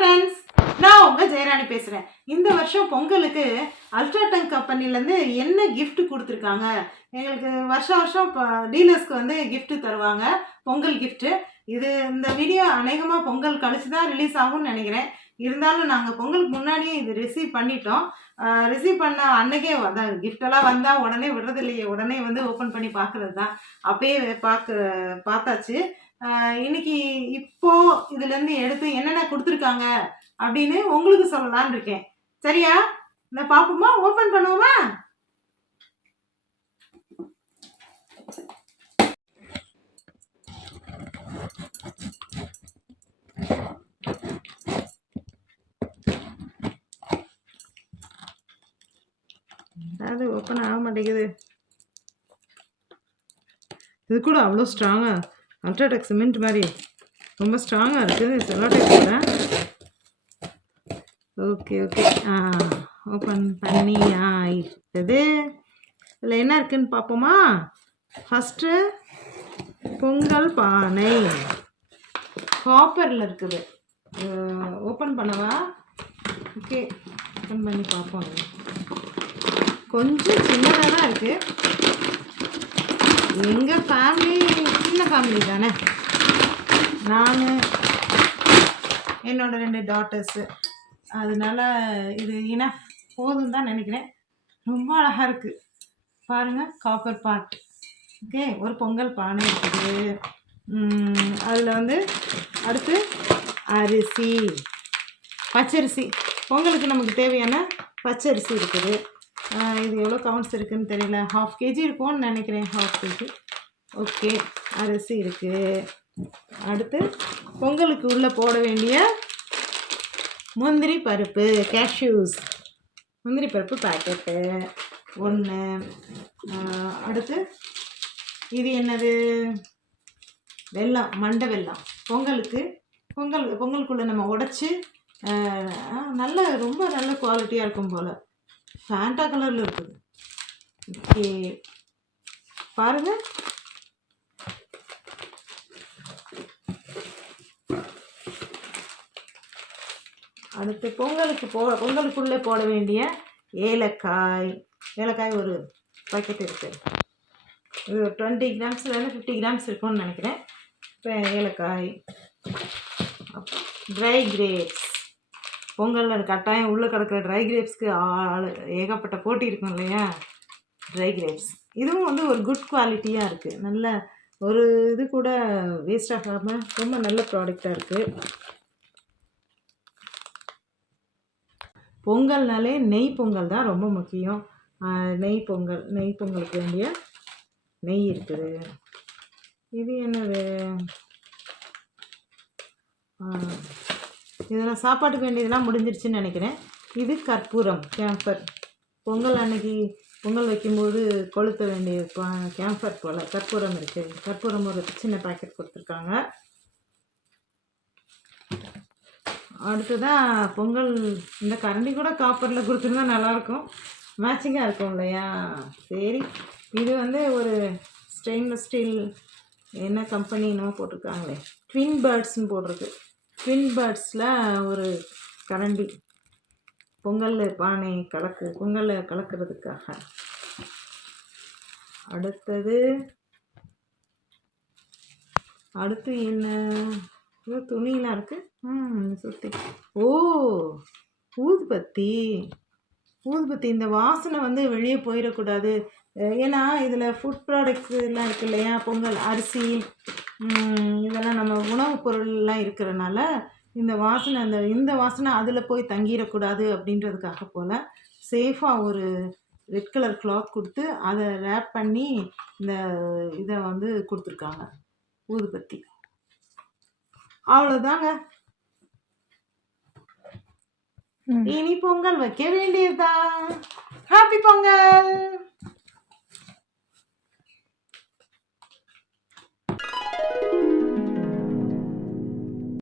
Friends, நான் உங்கள் ஜெயராணி பேசுகிறேன். இந்த வருஷம் பொங்கலுக்கு அல்ட்ராடெக் கம்பெனிலேருந்து என்ன கிஃப்ட் கொடுத்துருக்காங்க. எங்களுக்கு வருஷம் வருஷம் டீலர்ஸ்க்கு வந்து கிஃப்ட் தருவாங்க, பொங்கல் கிஃப்ட்டு. இந்த வீடியோ அநேகமாக பொங்கல் கழிச்சு தான் ரிலீஸ் ஆகும்னு நினைக்கிறேன். இருந்தாலும் நாங்கள் பொங்கலுக்கு முன்னாடியே இது ரிசீவ் பண்ணிட்டோம். ரிசீவ் பண்ண அன்னைக்கே அதான் கிஃப்டெல்லாம் வந்தால் உடனே விடுறது இல்லையே, உடனே வந்து ஓப்பன் பண்ணி பார்க்குறது தான். அப்பயே பார்த்தாச்சு. இன்னைக்கு இப்போ இதுலேருந்து எடுத்து என்னென்ன கொடுத்துருக்காங்க அப்படின்னு உங்களுக்கு சொல்லலான்னு இருக்கேன். சரியா? இந்த பார்ப்போமா, ஓப்பன் பண்ணுவோமா? அது ஓப்பன் ஆக மாட்டேங்குது. இது கூட அவ்வளோ ஸ்ட்ராங்காக அல்ட்ராடெக் சிமெண்ட் மாதிரி ரொம்ப ஸ்ட்ராங்காக இருக்குது. செல்லோடெக்கோட. ஓகே ஓகே, ஓப்பன் பண்ணி ஆயிட்டது. இதில் என்ன இருக்குதுன்னு பார்ப்போமா? ஃபஸ்ட்டு பொங்கல் பானை காப்பரில் இருக்குது. ஓப்பன் பண்ணவா? ஓகே, ஓப்பன் பண்ணி பார்ப்போம். கொஞ்சம் சின்னதாக தான் இருக்குது. எங்கள் ஃபேமிலி சின்ன ஃபேமிலி தானே. நான், என்னோட 2 டாட்டர்ஸு, அதனால இது இனஃப் போதும் தான் நினைக்கிறேன். ரொம்ப அழகாக இருக்குது பாருங்கள். காப்பர் பாட். ஓகே, ஒரு பொங்கல் பானை இருக்குது. அதில் வந்து அடுத்து அரிசி, பச்சரிசி. பொங்கலுக்கு நமக்கு தேவையான பச்சரிசி இருக்குது. இது எவ்வளோ கவுண்ட்ஸ் இருக்குதுன்னு தெரியல. 1/2 kg இருக்கும்னு நினைக்கிறேன். 1/2 kg. ஓகே, அரிசி இருக்குது. அடுத்து பொங்கலுக்கு உள்ளே போட வேண்டிய முந்திரி பருப்பு, கேஷ்யூஸ் முந்திரி பருப்பு பாக்கெட்டு 1. அடுத்து இது என்னது? வெல்லம், மண்டை வெல்லம். பொங்கலுக்குள்ளே நம்ம உடைச்சி ரொம்ப நல்ல குவாலிட்டியாக இருக்கும் போல். ஃபேண்டா கலரில் இருக்குது. ஓகே, பாருங்கள். அடுத்து பொங்கலுக்குள்ளே போட வேண்டிய ஏலக்காய் ஒரு பாக்கெட் இருக்குது. இது 20 grams 50 grams இருக்கும்னு நினைக்கிறேன். இப்போ ஏலக்காய், ட்ரை கிரேப்ஸ். பொங்கலில் கட்டாயம் உள்ளே கிடக்கிற ட்ரை கிரேப்ஸ்க்கு ஏகப்பட்ட போட்டி இருக்கும் இல்லையா? ட்ரை கிரேப்ஸ் இதுவும் வந்து ஒரு குட் குவாலிட்டியாக இருக்குது. நல்ல ஒரு இது கூட வேஸ்ட் ஆகாமல் ரொம்ப நல்ல ப்ராடக்டாக இருக்குது. பொங்கல்னாலே நெய் பொங்கல் தான் ரொம்ப முக்கியம். நெய் பொங்கலுக்கு வேண்டிய நெய் இருக்குது. இது என்னது? இதெல்லாம் சாப்பாட்டுக்கு வேண்டியதெல்லாம் முடிஞ்சிருச்சுன்னு நினைக்கிறேன். இது கற்பூரம், கேம்பர். பொங்கல் அன்னைக்கு பொங்கல் வைக்கும்போது கொளுத்த வேண்டிய கேம்பர் போல் கற்பூரம் இருக்குது. கற்பூரம் ஒரு சின்ன பாக்கெட் கொடுத்துருக்காங்க. அடுத்ததான் பொங்கல், இந்த கரண்டி கூட காப்பரில் கொடுத்துருந்தா நல்லாயிருக்கும், மேட்சிங்காக இருக்கும் இல்லையா? சரி, இது வந்து ஒரு ஸ்டெயின்லெஸ் ஸ்டீல், என்ன கம்பெனி என்னமோ போட்டிருக்காங்களே, ட்வின் பேர்ட்ஸ்ன்னு போட்டிருக்கு. ட்வின் பேர்ட்ஸில் ஒரு கரண்டி, பொங்கல் பானை பொங்கலில் கலக்கிறதுக்காக. அடுத்து என்ன? துணியெலாம் இருக்குது சுற்றி. ஊதுபத்தி. இந்த வாசனை வந்து வெளியே போயிடக்கூடாது. ஏன்னா இதில் ஃபுட் ப்ராடக்ட்ஸ் எல்லாம் இருக்குது இல்லையா? பொங்கல் அரிசி இதெல்லாம் நம்ம உணவுப் பொருள்லாம் இருக்கிறனால இந்த வாசனை அதில் போய் தங்கிடக்கூடாது அப்படின்றதுக்காக போல் சேஃபாக ஒரு ரெட் கலர் கிளாத் கொடுத்து அதை ரேப் பண்ணி இதை வந்து கொடுத்துருக்காங்க, ஊதுபத்தி. அவ்வளோதாங்க. இனி பொங்கல் வைக்க வேண்டியதுதான். ஹாப்பி பொங்கல்.